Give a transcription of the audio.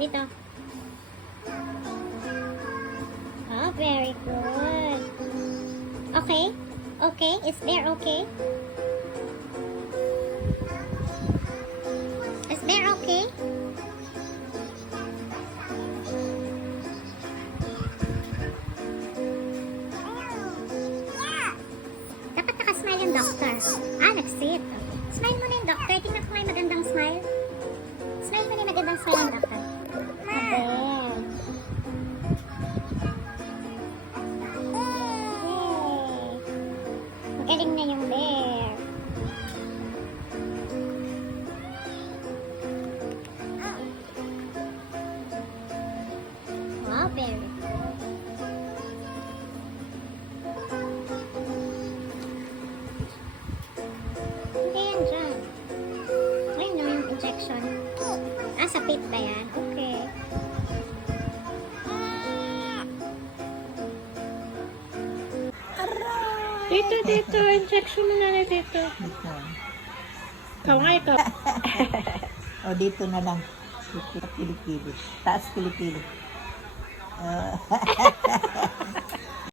Dito. Oh, very good. Okay? Okay? Is there okay? Is there okay? Dapat nakasmile yung doctor. Ah, nag-sit. Smile mo na yung doctor. Tingnan ko may magandang smile. Smile mo na yung magandang smile yung doctor. Aben. Yay. Magaling na yung bear. Wow, bear. Hindi yan dyan. Ayun na yung injection. Ah, sa pit ba yan? Okay. Dito. Injection mo na dito. Dito. Ikaw nga, ikaw. O, dito na lang. Dito, kilikili. Taas kilikili.